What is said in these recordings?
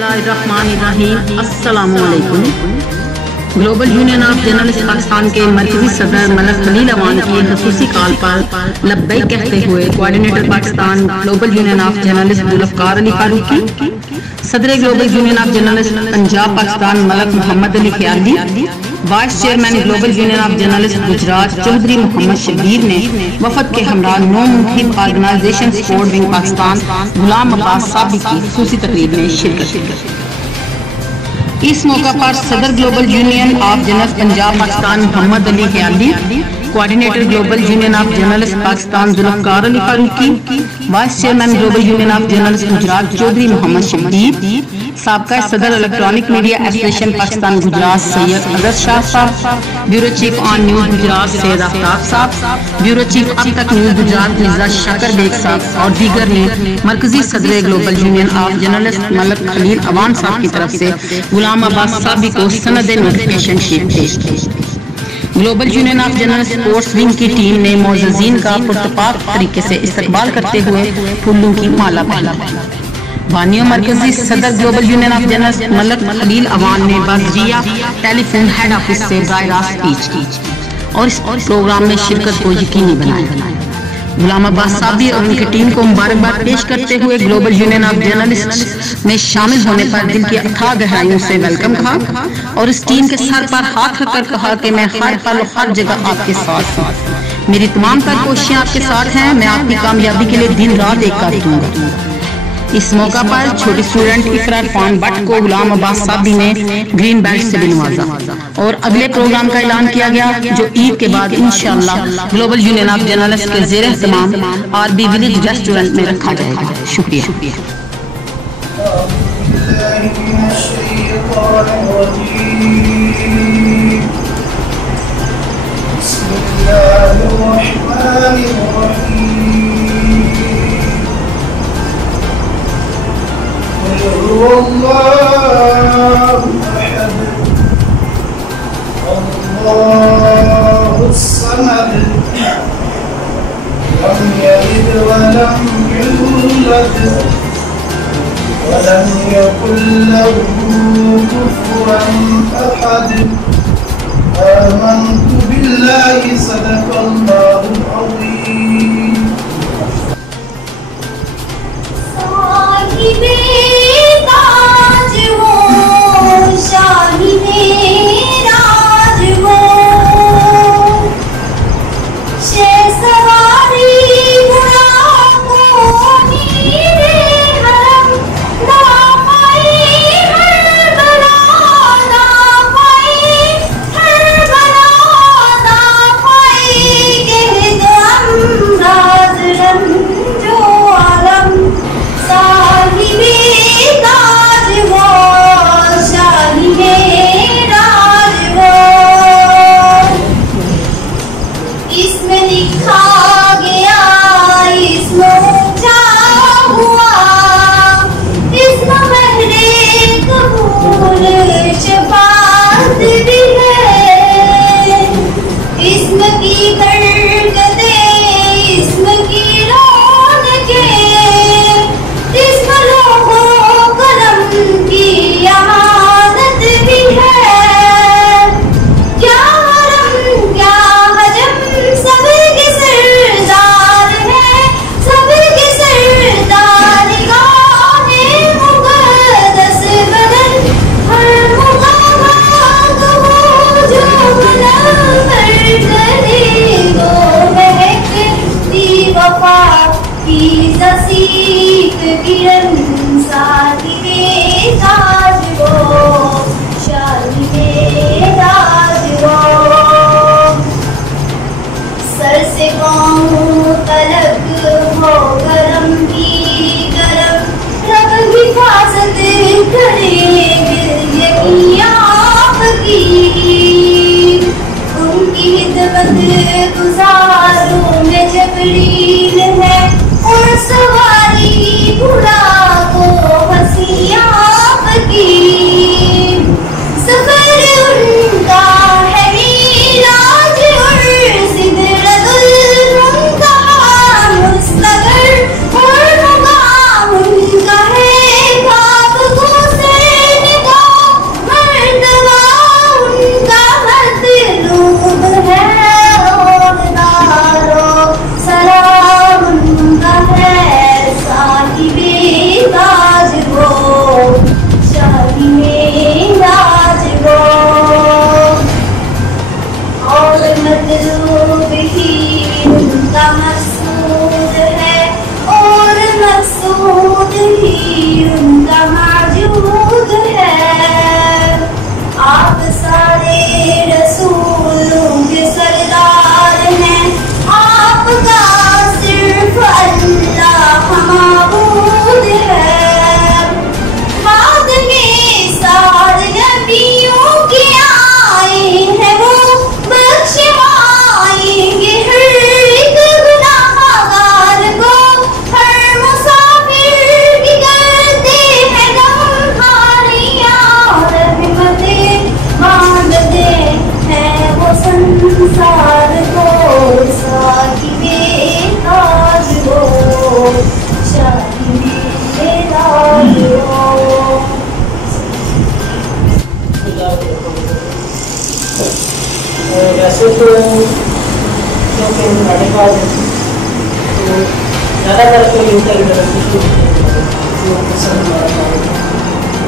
बिस्मिल्लाहिर्रहमानिर्रहीम। अस्सलामु अलैकुम। Global union of journalist Pakistan के मरकजी सदर मलक खलील अवान की खसूसी कॉल पर लब्बैक कहते हुए coordinator Pakistan global union of journalist Zulfiqar Ali Farooqui, सदर global union of journalist Punjab Pakistan Malik Mohammad Ali Khayali, vice chairman global union of journalist Gujrat Chaudhry Mohammad Shabbir ने वफद के हमरा नो मुहिब organisation sport wing Pakistan Ghulam Abbas Sabi की खसूसी तकरीब में शिरकत की। इस मौका पर सदर global union of journalist Punjab Pakistan Mohammad Ali Khayali, coordinator global union of journalist Pakistan Zulfiqar Ali Farooqui, vice chairman global union of journalist Gujrat Chaudhry Mohammad Shabbir, साबका सदर electronic media association Pakistan Gujrat Syed Azhar Shah Sahab, bureau chief on news Gujrat Syed Aftab Sahab, bureau chief Ab Tak news Gujrat Mirza Shakar Baig Sahab और दीगर ने मरकजी सदर global union of journalist Malik Khalil Awan साहब की तरफ से गुलाम अब्बास साबी को सनद नोटिफिकेशन शीट पेश की। Global union of journalist sports wing की टीम ने मोअज़्ज़िज़ीन का पुरतपाक तरीके से इस्तकबाल करते हुए फूलों की माला पहनाई। बानियों मरकजी सदर global union of journalist Malik Khalil Awan ने बाज़रिया टेलीफोन हेड ऑफिस से बराह रास्त स्पीच की और इस प्रोग्राम में शिरकत को यकीनी बनाया। गुलाम अब्बास साबी और उनकी टीम को मुबारकबाद पेश करते हुए ग्लोबल यूनियन ऑफ जर्नलिस्ट में शामिल होने पर दिल की अथाह गहराइयों से वेलकम कहा और इस टीम के सर पर हाथ रखकर कहा कि मैं हर पल हर जगह आपके साथ हूँ। मेरी तमाम तर कोशिशें आपके साथ हैं। मैं आपकी कामयाबी के लिए दिन रात एक कर दूंगा। इस मौका पर छोटी स्टूडेंट इकरार फान भट्ट को गुलाम अब्बास साबी ने ग्रीन बेल्ट से भी नवाजा और अगले प्रोग्राम का ऐलान किया गया जो ईद के बाद इंशाअल्लाह ग्लोबल यूनियन ऑफ जर्नलिस्ट के ज़ेर एहतमाम आरबी विलेज रेस्टोरेंट में रखा जाएगा। शुक्रिया। الله الصمد لم يلد ولم يولد ولم يكن له كفوا أحد آمنت بالله صدق الله العظيم गुजारों में जबरीन है और सवारी बुरा को हंसियां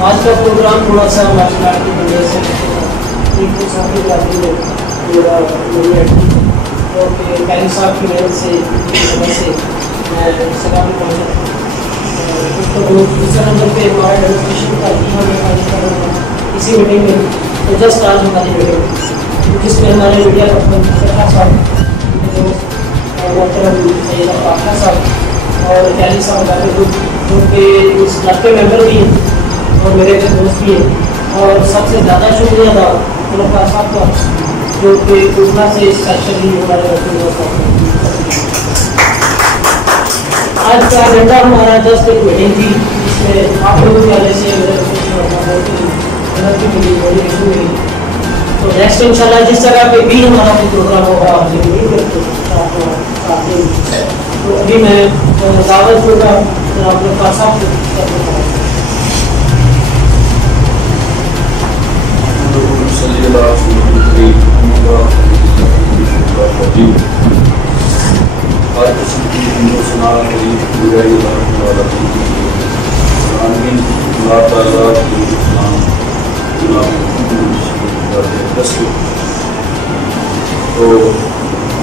آج کا پروگرام تھوڑا سا مارشل آرٹ کی وجہ سے ایک ساتھی جاتی ہے کیری صاحب کی محنت سے وجہ سے میں سلام پہنچا. دوسرے نمبر پہ ہمارا ڈیمونسٹریشن کا اسی میٹنگ میں جسٹ آج ہماری میٹنگ جس میں ہمارے میڈیا پرسن صاحب محترم سید فاطمہ صاحب اور کیری صاحب جو کہ اس کلب کے ممبر بھی ہیں اور میرے دوست بھی ہیں. اور سب سے زیادہ شکریہ تھا خلفاء صاحب کا جو کہ پورنا سے اسپیشلی ہمارے آج کا ایجنڈا ہمارا جسٹ ایک میٹنگ تھی جس میں آپ لوگوں کے والے سے تو نیکسٹ ان شاء اللہ جس جگہ پہ بھی ہمارا کوئی پروگرام ہوگا آپ سے مل کرتے تو ابھی میں دعوت ہوگا جناب خلفاء صاحب کو. تو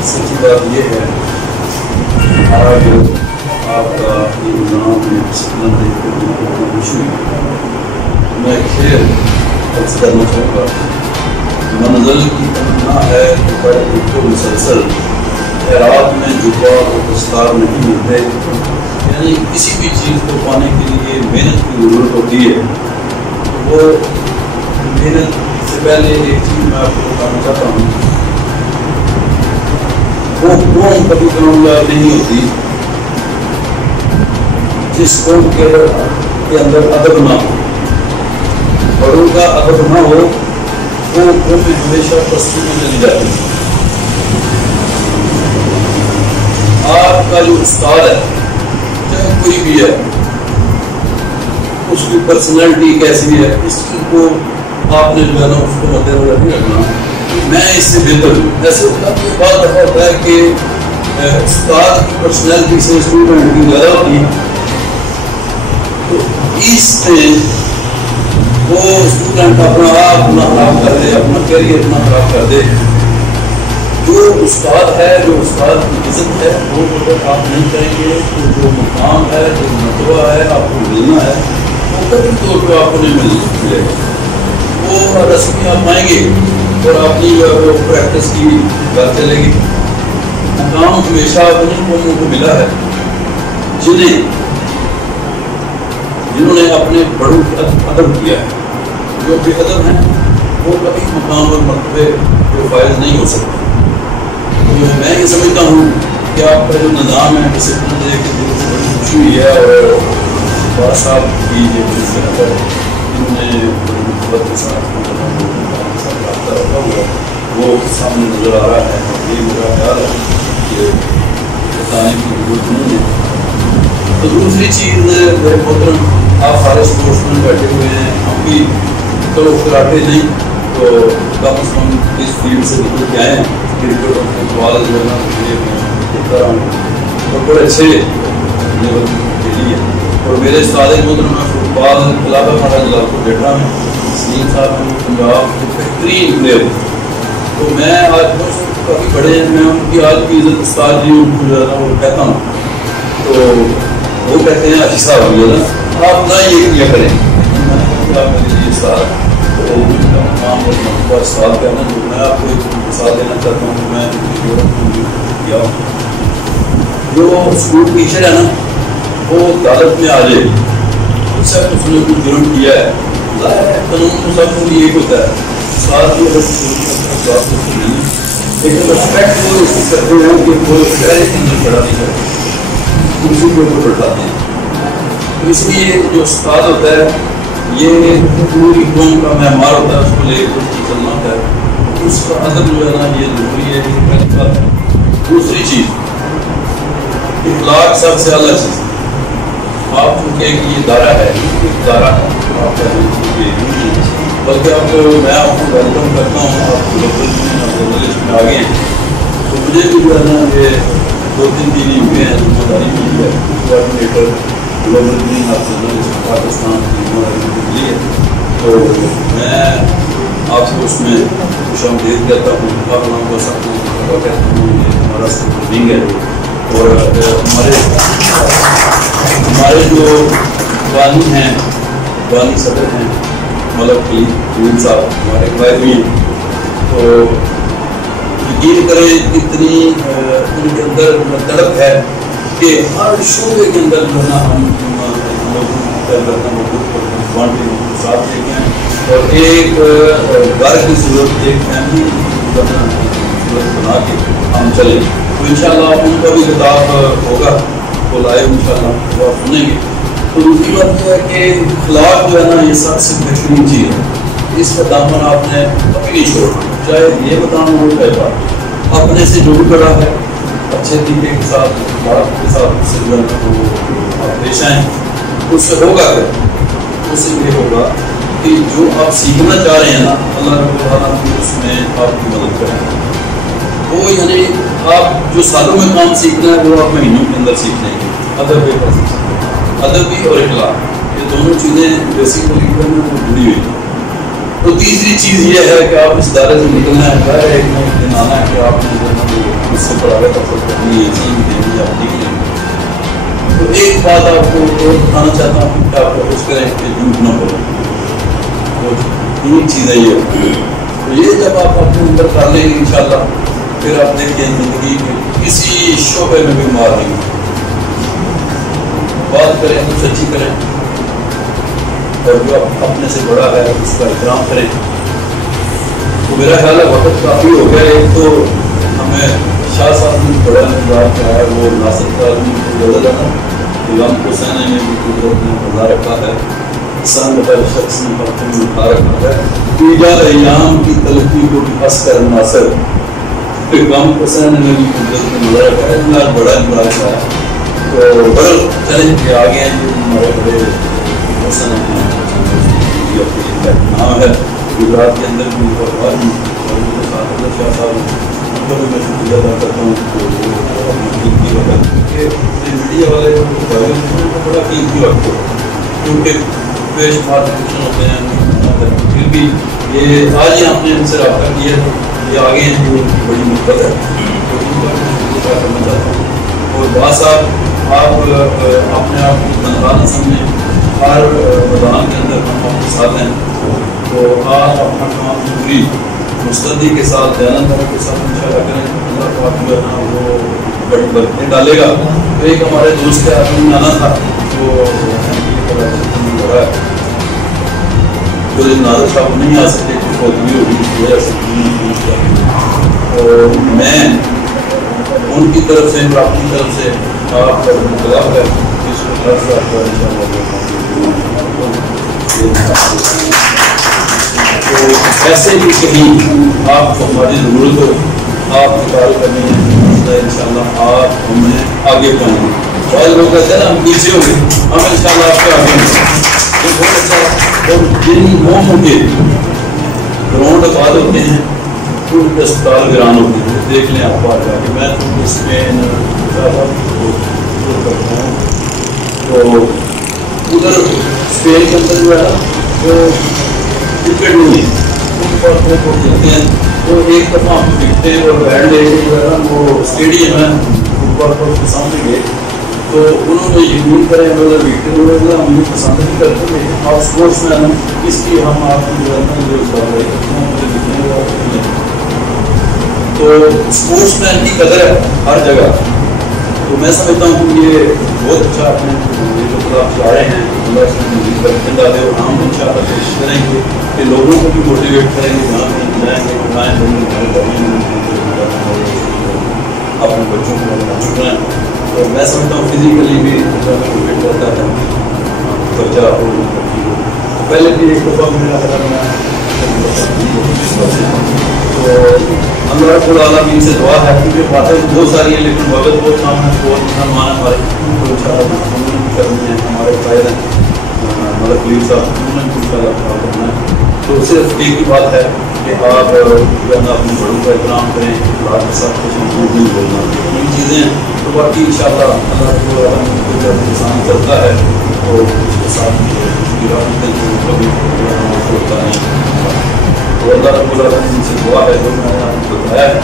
سچی بات یہ ہے آج آپ کا نام میں کھیل کرنا چاہوں گا. منزل کی تمنا ہے تو مسلسل خیرات میں جھکا اور دستار نہیں ملتے. یعنی کسی بھی چیز کو پانے کے لیے محنت کی ضرورت ہوتی ہے. وہ محنت سے پہلے ایک چیز میں آپ کو بتانا چاہتا ہوں, وہ قوم کبھی کامیاب نہیں ہوتی جس قوم کے اندر ادب نہ ہو, بڑوں کا ادب نہ ہو, وہ قوم ہمیشہ پستی میں چلی جاتی ہے. آپ کا جو استاد ہے چاہے کوئی بھی ہے, اس کی پرسنالٹی کیسی ہے اس کو آپ نے جو ہے نا اس کو مد نظر نہیں رکھنا میں اس سے بہتر ہوں. ایسے بہت دفعہ ہوتا ہے کہ استاد کی پرسنالٹی سے اسٹوڈنٹ کی زیادہ ہوتی ہے, تو اس میں وہ اسٹوڈنٹ اپنا آپ اپنا خراب کر دے, اپنا کیریئر اپنا خراب کر دے. جو استاد ہے, جو استاد کی عزت ہے, وہ اگر آپ نہیں کریں گے تو جو مقام ہے, جو مرتبہ ہے آپ کو ملنا ہے, وہ کبھی طور پہ آپ کو نہیں ملے گا. وہ رسمی آپ پائیں گے اور اپنی جو ہے وہ پریکٹس کی بات چلے گی. مقام ہمیشہ انہیں قوموں کو ملا ہے جنہوں نے اپنے بڑوں کا ادب کیا ہے. جو بے ادب ہیں وہ کبھی مقام اور مرتبے جو فائز نہیں ہو سکتے. تو میں یہ سمجھتا ہوں کہ آپ کا جو نظام ہے ڈسپلن دیکھ کے دل سے بڑی خوشی ہوئی ہے. اور بار صاحب کی جو انہوں نے محبت کے ساتھ رابطہ رکھا ہوا وہ سامنے نظر آ رہا ہے. اور یہ میرا خیال ہے کہ بتانے کی ضرورت نہیں ہے. تو دوسری چیز میرے محترم, آپ سارے اسپورٹس مین بیٹھے ہوئے ہیں, ہم بھی چلو کراٹے نہیں تو کم از کم اس فیلڈ سے نکل کے آئے ہیں. کرکٹ اور فٹ بال جو ہے نا دیکھتا رہا ہوں اور بڑے اچھے لیول کے لیے. اور میرے استاد محترم میں فٹ بال کلب ہے ہمارا جلال پور ڈیٹا میں, سلیم صاحب پنجاب کے بہترین پلیئر. تو میں آج کافی بڑے ہیں, میں ان کی آج کی عزت استاد جی ان کو جو ہے نا وہ کہتا ہوں. تو وہ کہتے ہیں اچھی صاحب جو ہے نا آپ نہ یہ کیا کریں, میرے لیے استاد تو کام اور مرتبہ استاد کہنا. جو میں آپ کو ایک مثال دینا چاہتا ہوں کہ میں کیا ہوں, جو اسکول ٹیچر ہے نا وہ عدالت میں آ جائے اس سے اس نے کچھ جرم کیا ہے, ظاہر ہے قانون تو سب کو یہ ہوتا ہے. ساتھ ہی اگر نہیں لیکن ریسپیکٹ وہ اس سے کرتے ہیں کہ کوئی پہلے کے اندر کھڑا نہیں کرتے, اسی کے اوپر بٹھاتے ہیں. تو اس لیے جو استاد ہوتا ہے یہ پوری قوم کا معمار ہوتا ہے, اس کو لے کر چلنا ہوتا ہے. اس کا ادب جو ہے نا یہ ضروری ہے. دوسری چیز اخلاق سب سے اعلیٰ چیز. آپ کو کہیں کہ یہ ادارہ ہے, ادارہ ہے, آپ بلکہ آپ کو میں آپ کو ویلکم کرتا ہوں. آپ کو لوکل میں آ گئے ہیں تو مجھے بھی جو ہے نا یہ 2-3 दिन हुए हैं जिम्मेदारी मिली है coordinator global union of journalist Pakistan की जिम्मेदारी मिली है। तो मैं आपको उसमें खुशामदीद कहता हूँ, आप लोगों को सबको कहता हूँ ये हमारा स्कूलिंग है। और हमारे जो वानी हैं, वानी सदर हैं मलक खलील साहब, हमारे वायवी हैं, तो यकीन करें इतनी उनके अंदर तड़प है कि हर शोबे के अंदर जो है ना हम लोगों साथ लेके आए और एक घर की सूरत, एक फैमिली सूरत बना के हम चले। तो इंशाल्लाह उनका भी किताब होगा तो लाए इंशाल्लाह वो आप सुनेंगे। तो दूसरी बात यह है कि अखलाक जो है ना ये सबसे बेहतरीन चीज़ है, इसका दामन आपने कभी नहीं छोड़ना, चाहे ये बताना हो चाहे बात अपने से जो भी बड़ा है अच्छे तरीके के साथ बात के साथ उससे जो है वो आप पेश आएँ। उससे होगा क्या? उससे ये होगा कि जो आप सीखना चाह रहे हैं ना अल्लाह रब्बुल आलमीन उसमें आपकी मदद करेंगे। वो यानी आप जो सालों में काम सीखना है वो आप महीनों के अंदर सीख लेंगे। अदब भी और इखलाक ये दोनों चीज़ें बेसिकली वो जुड़ी हुई हैं। तो तीसरी चीज़ ये है कि आप इस दायरे से निकलना है, एक दिन आना है कि आपने उससे बराबर तफर करनी है, चीज़ देनी है, आप लिख लेंगे। तो एक बात आपको और बताना चाहता हूँ कि आप कोशिश करें कि झूठ न बोलें। तो तीन चीज़ें ये तो ये जब आप अपने अंदर कर लेंगे इंशाल्लाह फिर आप देखिए ज़िंदगी में किसी शोबे में भी मार नहीं। बात करें तो सच्ची करें और जो अपने से बड़ा है उसका एहतराम करें। तो मेरा ख्याल है वक्त काफ़ी हो गया। एक तो हमें शाह साहब ने बड़ा इंतजार किया है, वो नासिर का आदमी को बदल है, गुलाम हुसैन ने भी कुदरत ने बता रखा है, इंसान बदल शख्स ने बर्तन में उठा रखा है, ईजा अय्याम की तलफी को भी हंस कर नासिर गुलाम हुसैन ने भी कुदरत ने बता रखा है। बड़ा इंतजार किया है तो बड़ा चैलेंज के आगे हैं जो हमारे बड़े हुसैन नाम है गुजरात के अंदर भी और शाह साहब उनको भी मैं शुक्रिया अदा करता हूँ। कीमती वक्त मीडिया वाले बड़ा कीमती वक्त हो क्योंकि बेशुमार फंक्शन होते हैं, फिर भी ये आज ही आपने इनसे रब्ता किया है, ये आगे हैं जो बड़ी मुश्किल है तो उनका मैं शुक्रिया करना चाहता हूँ। और बात साहब आप अपने आप को तनख्वाह न समझें, हर मैदान के अंदर हम आपके साथ हैं तो आप अपना काम पूरी मुस्तदी के साथ दयानंद के साथ इंशाल्लाह करें। अल्लाह पाक जो है ना वो बड़ी बरकतें डालेगा। तो एक हमारे दोस्त का आदमी आना था वो बड़ा तो नादर साहब नहीं आ सके कुछ भी होगी इस वजह से तो मैं उनकी तरफ से और अपनी तरफ से आप खिलाफ है तो ऐसे भी कहीं आपको हमारी ज़रूरत हो आप निकाल करनी है इंशाल्लाह आप हमें आगे पाएंगे। और लोग कहते हैं ना हम पीछे हो गए, हम इंशाल्लाह आपके आगे होंगे। तो बहुत अच्छा और जिन मोम के ग्राउंड आबाद होते हैं उनके अस्पताल वीरान होते हैं, देख लें आप बाहर जाके। मैं तो स्पेन करता हूँ तो उधर स्पेन के अंदर जो है ना वो क्रिकेट नहीं है उन पर खेलते हैं तो एक दफ़ा हम दिखते हैं और बैंड लेके जो है ना वो स्टेडियम है ऊपर पर सामने गए तो उन्होंने यकीन करें मतलब विकटे हुए हम ये पसंद नहीं करते लेकिन आप स्पोर्ट्स मैन हैं इसलिए हम आपकी जो है ना जो तो स्पोर्ट्स मैन की कदर है हर जगह। तो मैं समझता हूँ कि ये बहुत अच्छा आपने ये जो आप जा रहे हैं डाले और हम इंशाल्लाह कोशिश करेंगे कि लोगों को भी मोटिवेट करेंगे, जहाँ कहीं जाएंगे अपने बच्चों को चुकाएँ। तो मैं समझता हूँ फिजिकली भी मोटिवेट करता है बच्चा हो पहले भी एक दफ़ा मेरा तो अल्लाह रब्बुल आलमीन से दुआ है क्योंकि बातें बहुत सारी हैं लेकिन वक्त बहुत कम है। बहुत मुसलमान हमारे तो करनी है हमारे फ़ायदे मतलब खलील साहब उन्होंने इंशाल्लाह करना है। तो सिर्फ एक ही बात है कि आप जो है ना अपने बड़ों का एहतराम करें, आपके साथ कुछ नहीं बोलना, इन चीज़ें तो تو باقی انشاءاللہ اللہ کو جب انسان چلتا ہے تو اس کے ساتھ گراوٹ کبھی ہوتا نہیں. تو اللہ رب العالمین سے دعا ہے جو میں نے آپ کو بتایا ہے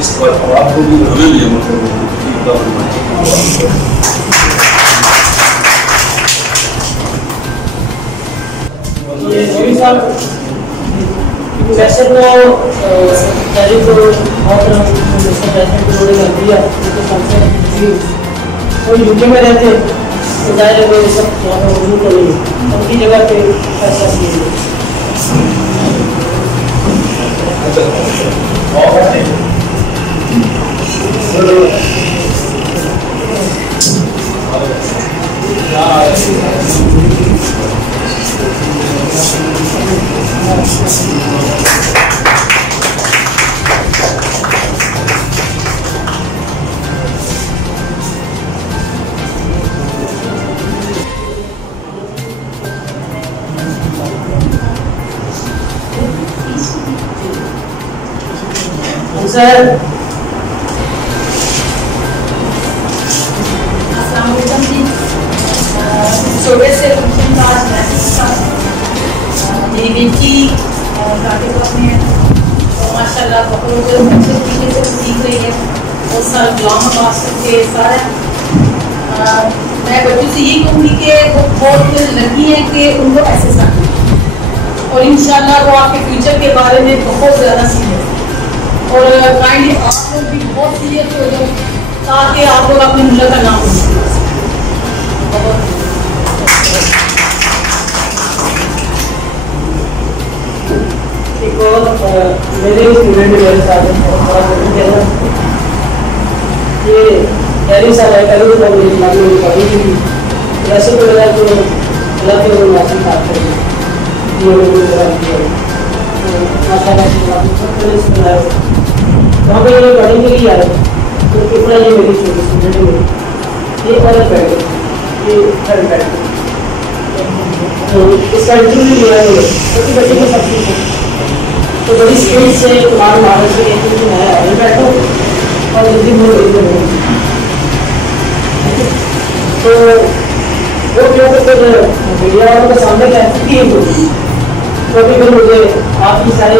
اس پر آپ کو بھی ہمیں بھی عمل کرنا ویسے تو پہلے تو بہت انہوں نے کر دیا وہ یو کے میں رہتے تو ظاہر ہے وہ سب موجود نہیں ہے ان کی جگہ پہ فیصلہ کیے سر. السلام علیکم جی. چھوٹے سے فنکشن کا آج میسج تھا. میری بیٹی کاٹے کپ میں ہے اور ماشاء اللہ بہت اچھے طریقے سے سیکھ رہی ہے. بہت سارا غلام عباس کے سارا میں بچوں سے یہی کہوں گی کہ وہ بہت لکی ہیں کہ ان کو ایسے سیکھیں اور انشاءاللہ وہ آپ کے فیوچر کے بارے میں بہت زیادہ سیکھیں اور کائنڈلی آپ لوگ بھی بہت سیریس ہو جاؤ تاکہ آپ لوگ اپنے ملک کا نام ہو سکیں. ایک اور میرے اسٹوڈنٹ میرے ساتھ یہ پہلی سال ہے پہلے تو میری پڑھی تھی ویسے تو میرا تو اللہ کے معاشی بات کریں ماشاء اللہ وہاں پہ یہ پڑھیں گے یار تو کتنا یہ میری اسٹوڈنٹ میری یہ عورت بیٹھ گئی یہ گھر بیٹھ گئی تو اس کا انٹرویو لیا ہے چھوٹی بچے کو سب چیز تو بڑی اسکل سے تمہارا مہارت سے کہتے ہیں کہ میں آگے بیٹھوں اور جلدی میں تو وہ کیوں کہ میڈیا والوں کے سامنے کہتی ہے تو بھی پھر مجھے آپ کی ساری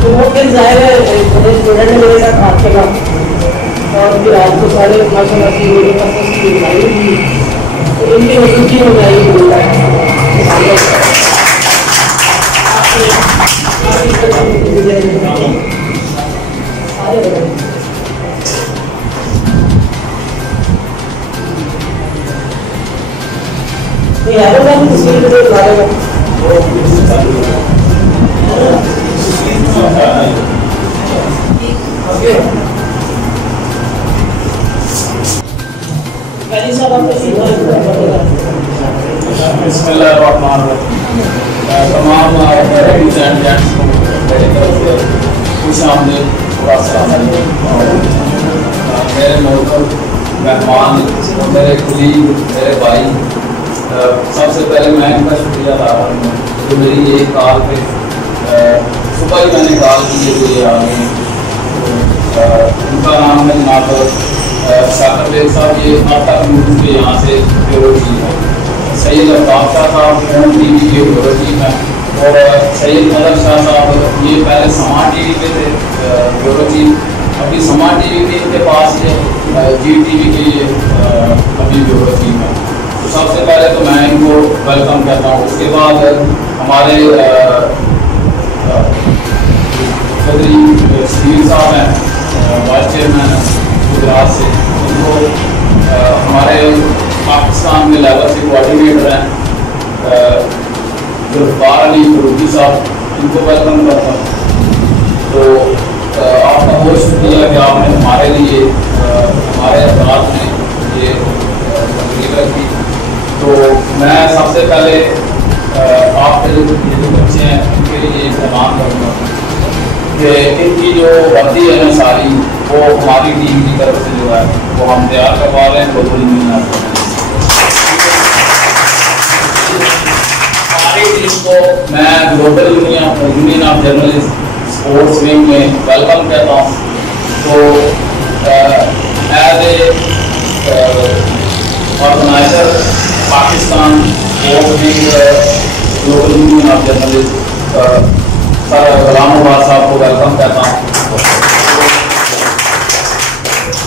تو وہ پھر ظاہر ہے اسٹوڈنٹ میرے ساتھ آتے گا اور پھر آپ کو سارے ماشاء اللہ کی میرے پاس اس کی دکھائی ہوگی تو ان کی وسوخی ہو جائے گی ملتا ہے تصویر کو بتا رہے بسم اللہ الرحمن الرحیم. تمام لیڈیز اینڈ جینٹس کو میری طرف سے خوش آمدید تھوڑا سا میرے محترم مہمان میرے کلیگ میرے بھائی سب سے پہلے میں ان کا شکریہ ادا کروں گا جو میری یہ کال پہ صبح ہی میں نے کال کی ہے جو یہ آ گئے ہیں. ان کا نام ہے جناب شاکر بیگ صاحب. یہ اب تک نیوز کے یہاں سے بیورو چیف ہے. سید الطاف شاہ صاحب فون ٹی وی کے بیورو چیف ہیں اور سید مدر شاہ صاحب یہ پہلے سما ٹی وی پہ تھے بیورو چیف. ابھی سما ٹی وی بھی ان کے پاس ہے جی ٹی وی کے لیے ابھی بیورو چیف ہے. تو سب سے پہلے تو میں ان کو ویلکم کرتا ہوں. اس کے بعد ہمارے چودھری شبیر صاحب ہیں وائس چیئرمین گجرات سے. ان کو ہمارے پاکستان میں لیول سے کوآرڈینیٹر ہیں ذوالفقار علی فروغی صاحب. ان کو ویلکم کرتا ہوں. تو آپ کا بہت شکریہ کہ آپ نے ہمارے لیے ہمارے افراد نے یہ تقریر رکھی. تو میں سب سے پہلے آپ کے جو بچے ہیں ان کے لیے ایک اعلان کروں گا. کہ ان کی جو وردی ہے نا ساری وہ ہماری ٹیم کی طرف سے جو ہے وہ ہم تیار کروا رہے ہیں گلوبل یونین آف ہماری ٹیم کو میں global union of journalist sports wing میں ویلکم کہتا ہوں. تو as a organiser Pakistan sports wing global union of journalist sir Ghulam Abbas صاحب کو ویلکم کہتا ہوں.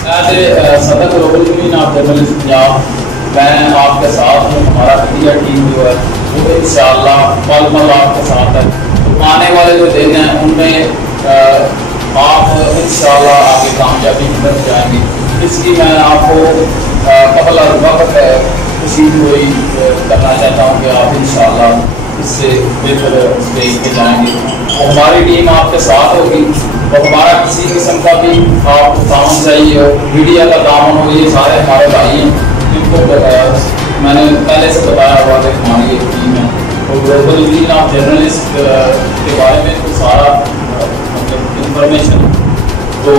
ایز اے صدر global union of journalist Punjab میں آپ کے ساتھ ہوں. ہمارا میڈیا ٹیم جو ہے وہ انشاءاللہ پل پل آپ کے ساتھ ہے. آنے والے جو دن ہیں ان میں آپ انشاءاللہ آگے کامیابی کی طرف جائیں گے. اس کی میں آپ کو قبل از وقت خوشی ہوئی کرنا چاہتا ہوں کہ آپ انشاءاللہ اس سے بہتر اسٹیج پہ جائیں گے. ہماری ٹیم آپ کے ساتھ ہوگی اور ہمارا کسی قسم کا بھی آپ کو تعاون چاہیے ہو, میڈیا کا تعاون ہو, یہ سارے ہمارے بھائی ہیں. ان کو میں نے پہلے سے بتایا ہوا کہ ہماری ایک ٹیم ہے اور گلوبل یونین آف جرنلسٹ کے بارے میں تو سارا مطلب انفارمیشن. تو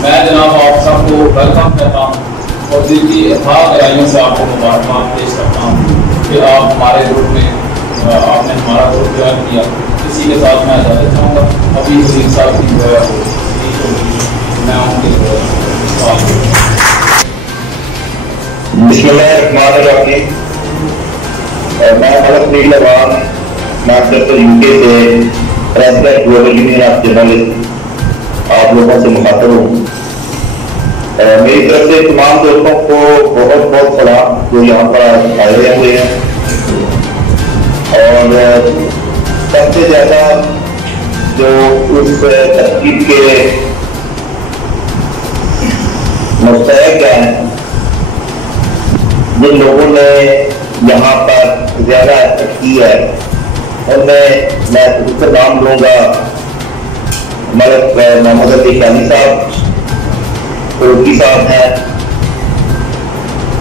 میں جناب آپ سب کو ویلکم کہتا ہوں اور دل کی اتحاد گہرائیوں سے آپ کو مبارکباد پیش کرتا ہوں کہ آپ ہمارے گروپ میں آپ نے ہمارا گروپ جوائن کیا. اسی کے ساتھ میں اجازت چاہوں گا. ابھی حسین صاحب کی جو ہے میں ان کے بسم اللہ الرحمن الرحیم. میں ملک نیل لوان ماسٹر یو کے سے president global union of journalist آپ لوگوں سے مخاطب ہوں. میری طرف سے تمام دوستوں کو بہت بہت سلام جو یہاں پر آئے ہوئے ہیں. اور سب سے زیادہ جو اس ترکیب کے مستحق ہیں, جن لوگوں نے یہاں پر زیادہ ایفرٹ کی ہے, ان میں خود سے نام لوں گا. ملک محمد علی خانی صاحب, فروخی صاحب ہیں,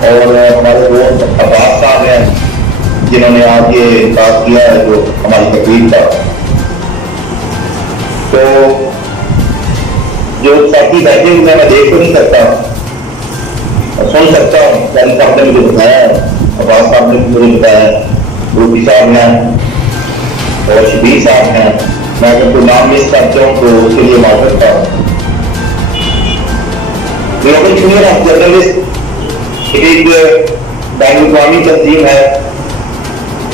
اور ہمارے دوست عباس صاحب ہیں جنہوں نے آج یہ بات کیا ہے جو ہماری تقریب کا. تو جو ساتھی بیٹھے ہوئے میں دیکھ تو نہیں سکتا, سن سکتا ہوں. خانی صاحب نے مجھے بتایا ہے, عباس صاحب نے مجھے بتایا ہے, روبی صاحب ہیں اور شبیر صاحب ہیں. میں اگر کوئی نام مس کرتا ہوں تو اس کے لیے معاف کرتا ہوں. گلوبل یونین آف جرنلسٹ ایک بین الاقوامی تنظیم ہے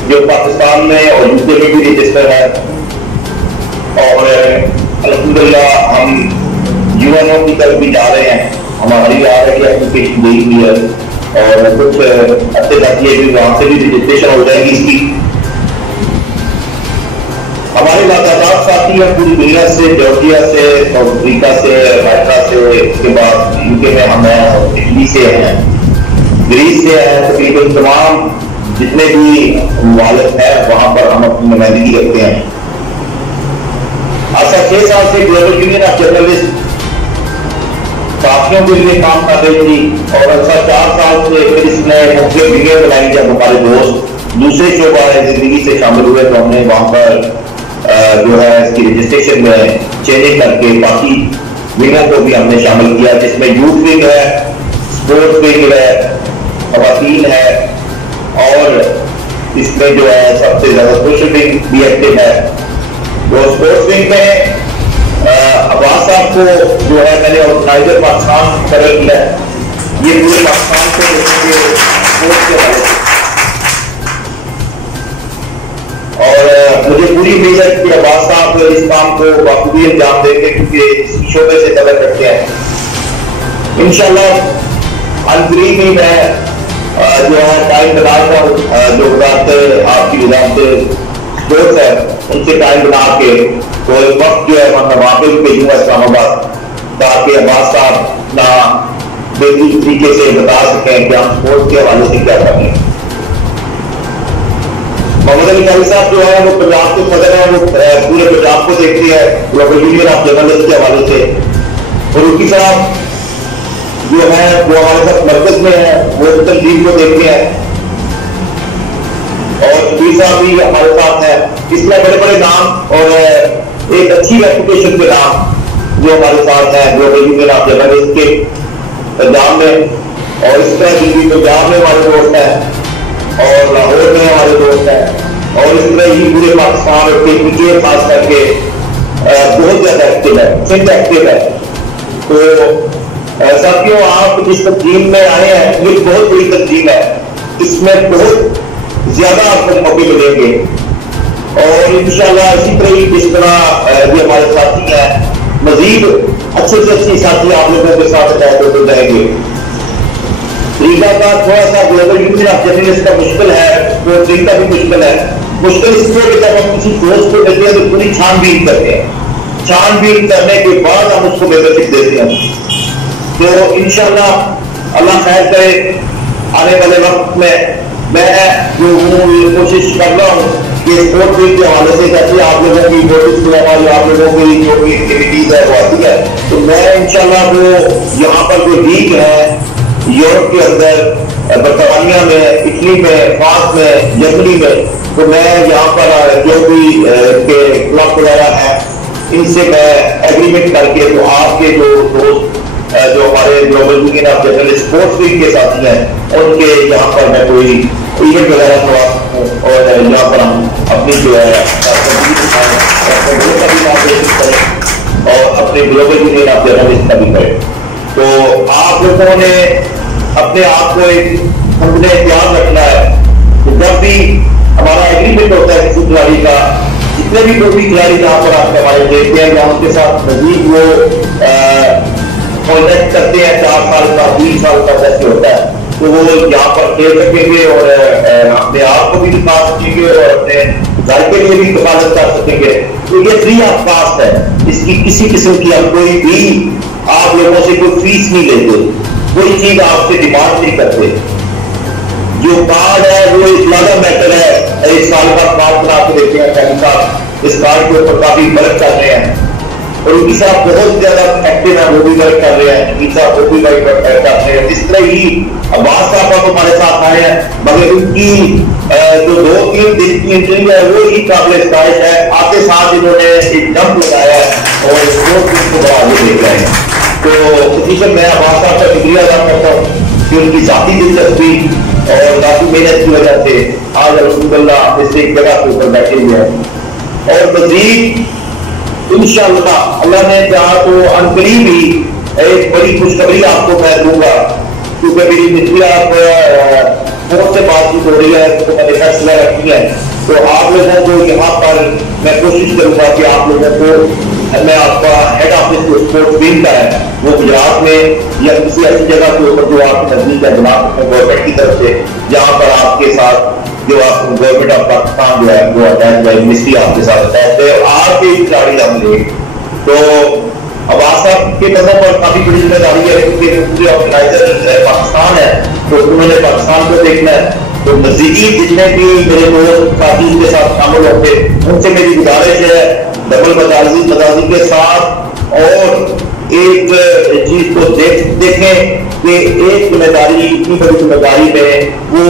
جو پاکستان میں اور یو کے میں بھی رجسٹر ہے. اور الحمدللہ ہم یو این او کی طرف بھی جا رہے ہیں. ہماری آ رہی ہے اپلیکیشن دی ہوئی ہے اور کچھ عرصے تک یہ بھی وہاں سے بھی رجسٹریشن ہو جائے گی اس کی. ہمارے باقاعدات ساتھی ہیں پوری دنیا سے, جارجیا سے, ساؤتھ افریقہ سے, امریکہ سے, اس کے بعد یو کے میں ہم ہیں, اٹلی سے ہیں, گریس سے ہیں. تقریباً تمام جتنے بھی ممالک ہیں وہاں پر ہم اپنی نمائندگی رکھتے ہیں. آج 6 سال سے گلوبل یونین آف جرنلسٹ صحافیوں کے لیے کام کر رہی تھی اور اچھا 4 سال سے پھر اس نے مختلف ونگیں بنائی. جب ہمارے دوست دوسرے شعبہ زندگی سے شامل ہوئے تو ہم نے وہاں پر جو ہے اس کی رجسٹریشن میں چینج کر کے باقی ونگوں کو بھی ہم نے شامل کیا, جس میں یوتھ ونگ ہے, اسپورٹس ونگ ہے, خواتین ہے, اور اس میں جو ہے سب سے زیادہ سوشل ونگ بھی ایکٹیو ہے. تو اسپورٹس ونگ میں عباس صاحب کو جو ہے میں نے آرگنائزر پاکستان مقرر کیا ہے. یہ پورے پاکستان سے اسپورٹس کے حوالے سے, اور مجھے پوری امید ہے کہ عباس صاحب اس کام کو بخوبی انجام دیں گے کیونکہ اس شعبے سے قدر رکھتے ہیں. انشاءاللہ عنقریب ہی میں جو ہے ٹائم بنا کر جو وزارت آپ کی وزارت اسپورٹس ہے ان سے ٹائم بنا کے تو اس وقت جو ہے میں واقعی بھیجوں گا اسلام آباد تاکہ عباس صاحب اپنا بہترین طریقے سے بتا سکیں کہ ہم اسپورٹس کے حوالے سے کیا کر رہے ہیں. محمد علی خانی صاحب جو ہے وہ پنجاب کے صدر ہیں, وہ پورے پنجاب کو دیکھتے ہیں گلوبل یونین آف جرنلسٹ کے حوالے سے. فروخی صاحب جو ہے وہ ہمارے ساتھ مرکز میں ہے, وہ تنظیم کو دیکھتے ہیں, اور شبیر صاحب بھی ہمارے ساتھ ہیں. اس میں بڑے بڑے نام اور एक अच्छी रेपुटेशन के नाम जो हमारे साथ है ग्लोबल यूनियन ऑफ जर्नलिस्ट के पंजाब में, और इस तरह दिल्ली पंजाब में हमारे दोस्त हैं और लाहौर में हमारे दोस्त हैं, और इस तरह ही पूरे पाकिस्तान और के खास करके बहुत ज्यादा एक्टिव है, फिट एक्टिव है। तो साथियों, आप जिस तंजीम में आए हैं ये बहुत बड़ी तंजीम है, इसमें बहुत ज्यादा आपको मौके मिलेंगे, और इंशाल्लाह इसी तरह ही जिस तरह ये हमारे साथी हैं मजीद अच्छे से अच्छे साथी आप लोगों के साथ अटैच होते जाएंगे। तरीका का थोड़ा सा ग्लोबल यूनियन ऑफ जर्नलिस्ट का मुश्किल है, तो तरीका भी मुश्किल है। मुश्किल इसलिए कि जब हम किसी दोस्त को देते हैं तो पूरी छानबीन करते हैं, छानबीन करने के बाद हम उसको मेंबरशिप देते हैं। तो इंशाल्लाह अल्लाह खैर करे, आने वाले वक्त में मैं जो हूँ ये कोशिश कर रहा हूँ कि स्पोर्ट वीक के हवाले से जैसे आप लोगों की नोटिस जो आप लोगों की जो भी एक्टिविटीज है वो आती है, तो मैं इंशाल्लाह वो यहाँ पर जो लीग है यूरोप के अंदर, बरतानिया में, इटली में, फ्रांस में, जर्मनी में, तो मैं यहाँ पर जो भी के क्लब वगैरह है इनसे मैं एग्रीमेंट करके तो आपके जो दोस्त जो हमारे global union of journalist sports week के साथी हैं उनके यहाँ पर मैं कोई इवेंट वगैरह करवा सकूँ, और यहाँ पर हम अपनी जो है और अपने ग्लोबल यूनियन ऑफ जर्नलिस्ट का भी करें। तो आप लोगों ने अपने आप को एक हमने ध्यान रखना है कि जब भी हमारा एग्रीमेंट होता है किसी खिलाड़ी का, जितने भी कोई खिलाड़ी जहाँ पर आप हमारे देखते हैं या उनके साथ मजीद वो कॉन्टेक्ट करते हैं 4 साल का 3 साल का जैसे होता है, तो वो यहाँ पर खेल सकेंगे और अपने आप को भी दिखा सकेंगे और अपने घर के लिए भी हिफाजत कर सकेंगे। तो ये फ्री ऑफ कास्ट है, इसकी किसी किस्म की हम कोई भी आप लोगों से कोई फीस नहीं लेते, कोई चीज आपसे डिमांड नहीं करते। जो कार्ड है वो एक ज्यादा मैटर है, 1 साल का कार्ड बना के देते हैं कैदी साहब, इस कार्ड के ऊपर काफी वर्क कर रहे हैं, और उनकी साहब बहुत ज्यादा एक्टिव है, वो भी वर्क कर रहे हैं, उनकी साहब वो भी वर्क कर रहे हैं। इस तरह ही अब्बास साहब तो हमारे साथ आए हैं, मगर उनकी जो 2-3 दिन की इंटरव्यू है वो ही काबिल इस्ताइश है। आपके साथ इन्होंने एक जंप लगाया है और उसको बड़ा आगे देख रहे हैं। तो इसी पर मैं अब्बास साहब का शुक्रिया अदा करता हूँ कि उनकी जाती दिलचस्पी और जाती मेहनत की वजह से आज अल्हम्दुलिल्लाह इस एक जगह के ऊपर बैठे हुए हैं। और मजीद इंशाअल्लाह अल्लाह ने चाहा तो अनकरीब ही एक बड़ी खुशखबरी आपको मैं दूंगा, क्योंकि मेरी मित्र आप फोन से बातचीत हो रही है तो मैंने फैसला रखी है। तो आप लोगों को यहाँ पर मैं कोशिश करूंगा कि आप लोगों को मैं आपका हेड ऑफिस जो स्पोर्ट्स विंग का है वो गुजरात में या किसी ऐसी जगह के ऊपर जो आपके नजदीक है जनाब गवर्नमेंट की तरफ से, जहाँ पर आपके साथ जो आप गवर्नमेंट ऑफ पाकिस्तान जो है वो अटैच है, मिनिस्ट्री आपके साथ अटैच है, और आपके खिलाड़ी हम ले तो अब्बास साहब के कदम पर काफी बड़ी जिम्मेदारी है, क्योंकि ऑर्गेनाइजर पाकिस्तान है तो उन्होंने पाकिस्तान को देखना है। तो मजीदी जितने भी मेरे दोस्त साथी के साथ शामिल होते उनसे मेरी गुजारिश है डबल मदाजी के साथ और एक चीज को देखें कि एक जिम्मेदारी इतनी बड़ी जिम्मेदारी में वो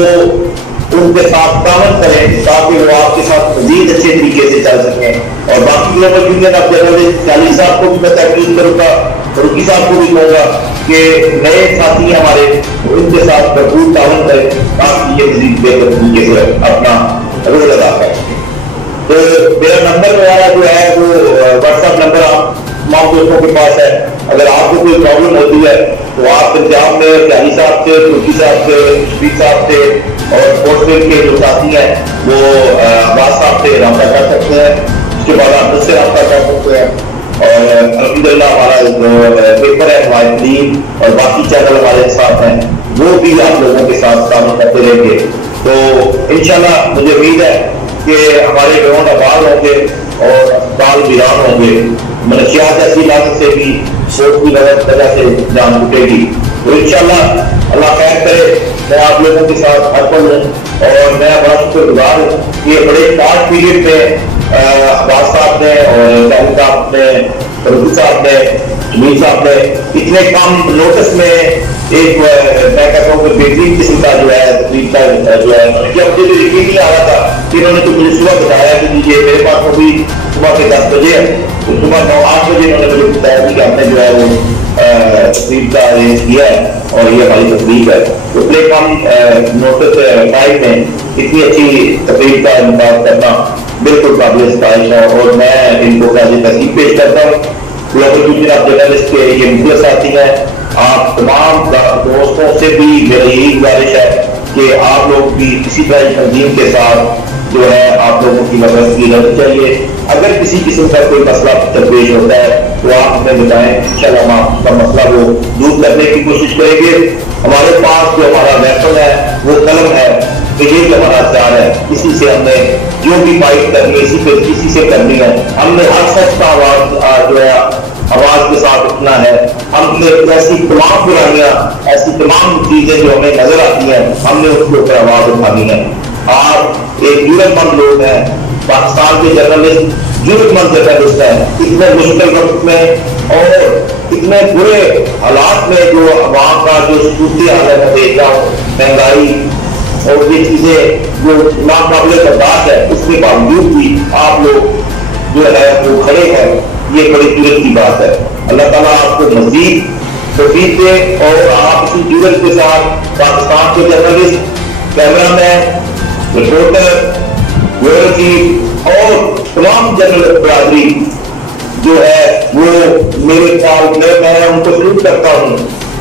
उनके साथ तामन करें ताकि वो आपके साथ मजीद अच्छे तरीके से चल सकें। और बाकी ग्लोबल यूनियन ऑफ जर्नलिस्ट चाली साहब को भी मैं तकलीफ करूंगा, रुकी साहब को भी कहूंगा कि नए साथी हमारे उनके साथ भरपूर तामन करें ताकि ये मजीद बेहतर तरीके से अपना रोल अदा करें। तो मेरा नंबर वगैरह जो है वो व्हाट्सएप नंबर आप तमाम दोस्तों के पास है। अगर आपको कोई प्रॉब्लम होती है तो आप पंजाब में चाली साहब से, तुर्की साहब से, शफीक साहब से और स्पोर्ट्स के जो साथी हैं वो अब्बास साहब से रब्ता कर सकते हैं, उसके बाद आप मुझसे रब्ता कर सकते हैं। और अल्हम्दुलिल्लाह हमारा जो पेपर है हमारे टीम और बाकी चैनल हमारे साथ हैं वो भी आप लोगों के साथ काम करते रहेंगे। तो इंशाल्लाह मुझे उम्मीद है कि हमारे ग्राउंड आबाद होंगे और अस्पताल वीरान होंगे, मनशियात ऐसी लागत से भी सोच की वजह से जान छूटेगी। तो इंशाल्लाह अल्लाह खैर करे, मैं आप लोगों के साथ हर पल हूँ और मैं बड़ा शुक्रगुजार हूँ कि बड़े शॉर्ट पीरियड में अब्बास साहब ने और चाली साहब ने, रुकी साहब ने, जमील साहब ने इतने कम नोटिस में एक मैं कहता हूँ बेहतरीन किस्म का जो है तकलीफ का जो है जब मुझे यकीन नहीं आ रहा था कि इन्होंने तो मुझे सुबह बताया कि मेरे पास अभी सुबह के 10 बजे है तो सुबह 9-8 बजे उन्होंने मुझे बताया कि आपने जो है वो तकरीब का अरेंज किया है और ये हमारी तकरीब है। तो प्लेटफॉर्म नोटिस 5 में इतनी अच्छी तकरीब का इंतजाम करना बिल्कुल काबिल सताइश है और मैं इनको काबिल तकलीफ पेश करता हूँ। ग्लोबल यूनियन ऑफ जर्नलिस्ट के ये मुख्य साथी हैं, आप तमाम दोस्तों से भी मेरी यही गुजारिश है कि आप लोग भी इसी तरह तंजीम के साथ जो है आप लोगों की मदद की जानी चाहिए। अगर किसी किस्म का कोई मसला दरपेश होता है तो आप हमें बताएं, इंशाल्लाह हम आपका मसला वो दूर करने की कोशिश करेंगे। हमारे पास जो हमारा वेपन है वो कलम है, तो ये जो हमारा हथियार है इसी से हमने जो भी फाइट करनी है इसी से करनी है। हमने हर शख्स का आवाज जो है आवाज के साथ उठना है। हमने ऐसी तमाम बुराइयां, ऐसी तमाम चीजें जो हमें नजर आती हैं, हमने उसके ऊपर आवाज उठानी है। आप एक जरूरतमंद लोग हैं, पाकिस्तान के जर्नलिस्ट जरूरतमंद जर्नलिस्ट हैं। इतने मुश्किल वक्त में और इतने बुरे हालात में जो अवाम का जो सूरत हाल है मैं देख रहा हूँ, महंगाई और ये चीजें जो नाकाबिले बर्दाश्त है, उसके बावजूद भी आप लोग जो है वो खड़े हैं, ये बड़ी जरूरत की बात है। अल्लाह ताला आपको मजीद तौफीक दे और आप इसी जरूरत के साथ पाकिस्तान के journalist, cameraman, reporter, bureau chief और तमाम जर्नलिस्ट बरादरी जो है वो मेरे ख्याल में मैं उनको सलूट करता हूँ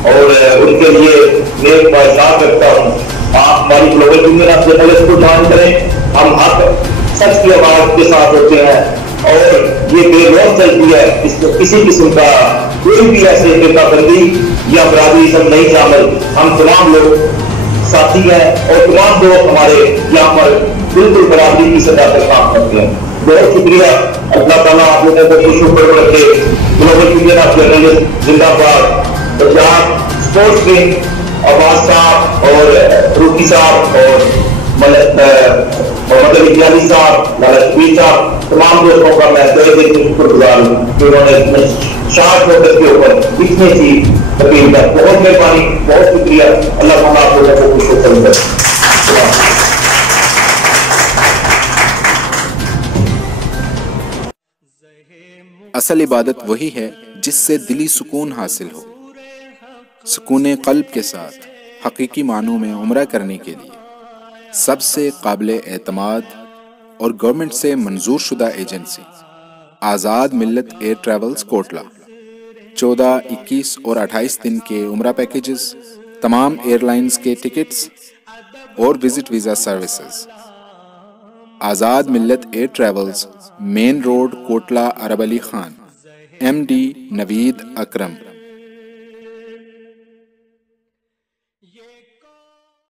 और उनके लिए नेक ख्वाहिशात रखता हूँ। आप हमारी ग्लोबल यूनियन ऑफ जर्नलिस्ट को ज्वाइन करें। हम हर सच की आवाज के साथ होते हैं और ये बेलौस चलती है, इसमें किसी किस्म का कोई भी ऐसे बेताबंदी या बरादरीज़म नहीं शामिल। हम तमाम लोग साथी हैं और तमाम लोग हमारे यहाँ पर बिल्कुल बराबरी की सतह पर काम करते हैं। बहुत शुक्रिया। अल्लाह ताला आप लोगों को खुश होकर रखे। ग्लोबल यूनियन ऑफ जर्नलिस्ट जिंदाबाद। पंजाब स्पोर्ट्स विंग, अब्बास साहब और रूकी साहब और मोहम्मद अली जानी साहब, लाला शबीर साहब, तमाम दोस्तों का मैं तहे दिल से शुक्रगुजार हूँ कि उन्होंने शार्ट नोटिस के ऊपर इतनी सी तकलीफ का बहुत मेहरबानी, बहुत शुक्रिया। अल्लाह ताला आप लोगों को खुश होकर असल इबादत वही है जिससे दिली सुकून हासिल हो। सुकून क़ल्ब के साथ हकीकी मानों में उम्रा करने के लिए सबसे काबिल एतमाद और गवर्नमेंट से मंजूर शुदा एजेंसी आज़ाद मिल्लत एयर ट्रैवल्स कोटला 14, 21 और 28 दिन के उम्रा पैकेजेस, तमाम एयरलाइंस के टिकट्स और visit visa services. Azad Millat air travels, main road, Kotla, Arab Ali Khan, MD Naveed अकरम।